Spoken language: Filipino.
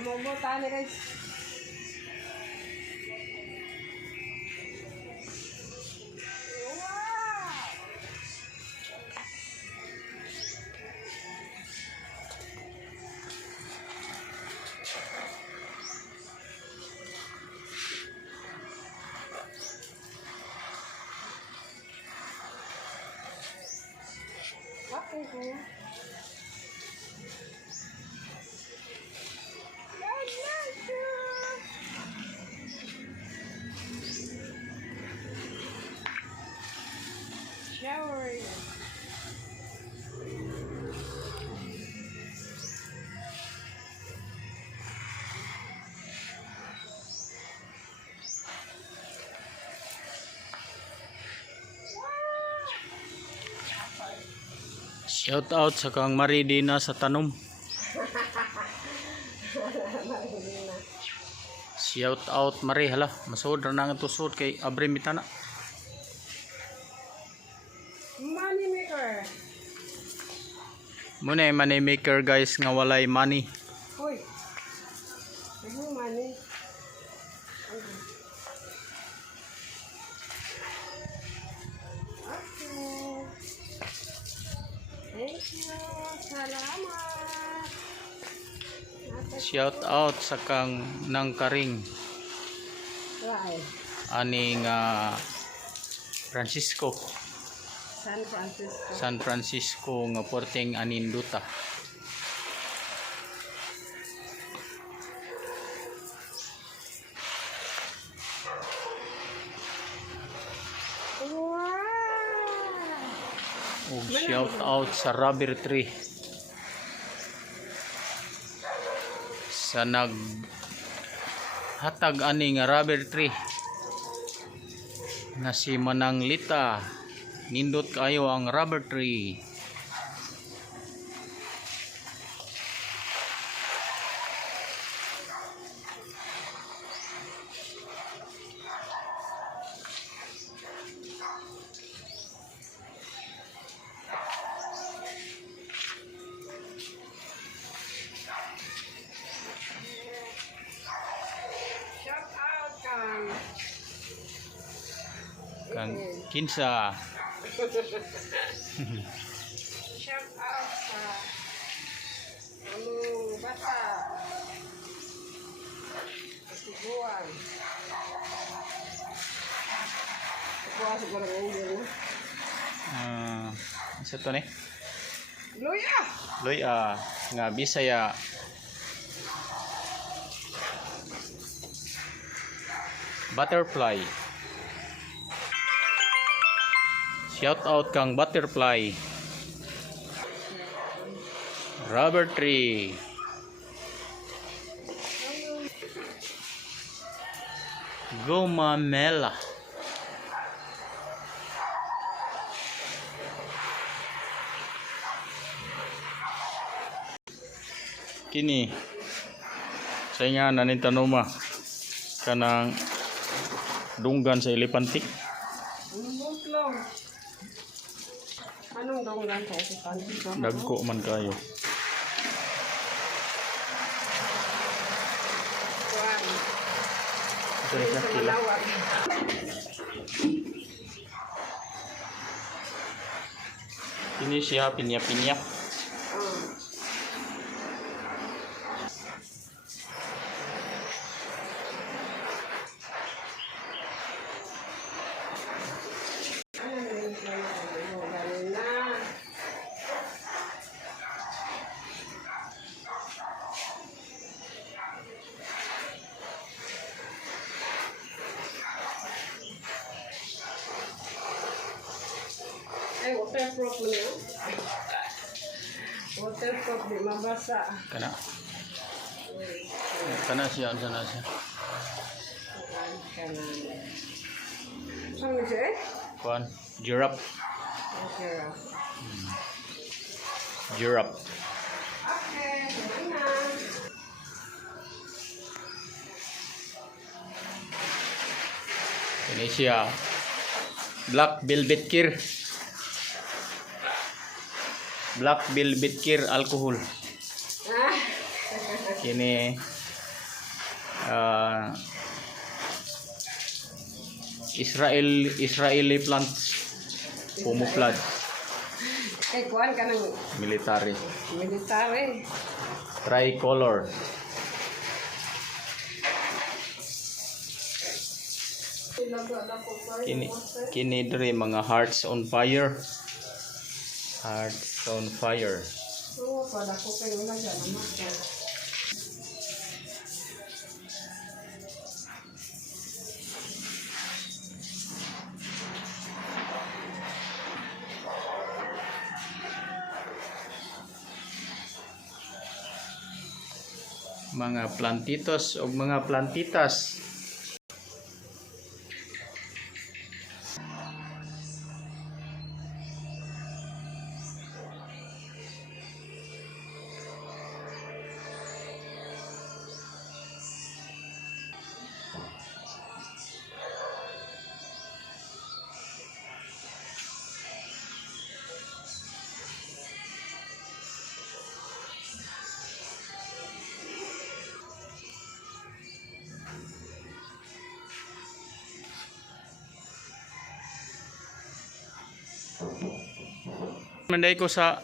Mamubutan guys. Okay. Showering. Shout out sa kang Maridina sa tanom. Shout out Mari hala, masud ra nang tusod kay abre mitana. Money maker. Muna money maker guys nga walay money. Hoy. Ano money? Okay. Thank you. Salamat. Shout out sa kang nang karing Right. aning Francisco. San Francisco. San Francisco nga porteng aninduta. Wow. Ug shout out sa rubber tree. Sa nag hatag ani nga rubber tree nga si Manang Lita. Nindot kayo ang rubber tree. Shout out Kang kinsa. Shout out sa bata. Siguan. Siguan siguro ngayon. Isa to ni? Luya! Loy nga Bisaya. Butterfly. Shout out kang butterfly. Rubber tree. Gomamela. Kini sa nga nanin tanoma kanang dunggan sa elepantik. Anong donggan sa isipan? Dagko man kayo. Sa kila. Ini siya pinya-pinya. Ay, waterproof mo na. Waterproof, di mabasa. Kana. Kana siya sana siya. Saan mo siya eh? Kuan, giraffe. Okay. Giraffe. Okay, sige na. Ini siya. Black velvet kir. Black velvet kir alcohol. Ah, Kini ah, Israeli plants, pumuplad, Kay kuhan ka ng military, military. tricolor. Kini diri mga hearts on fire. Hearts on fire. Oo, pala ko kayo na dyan. Mga plantitos o mga plantitas. Manday ko sa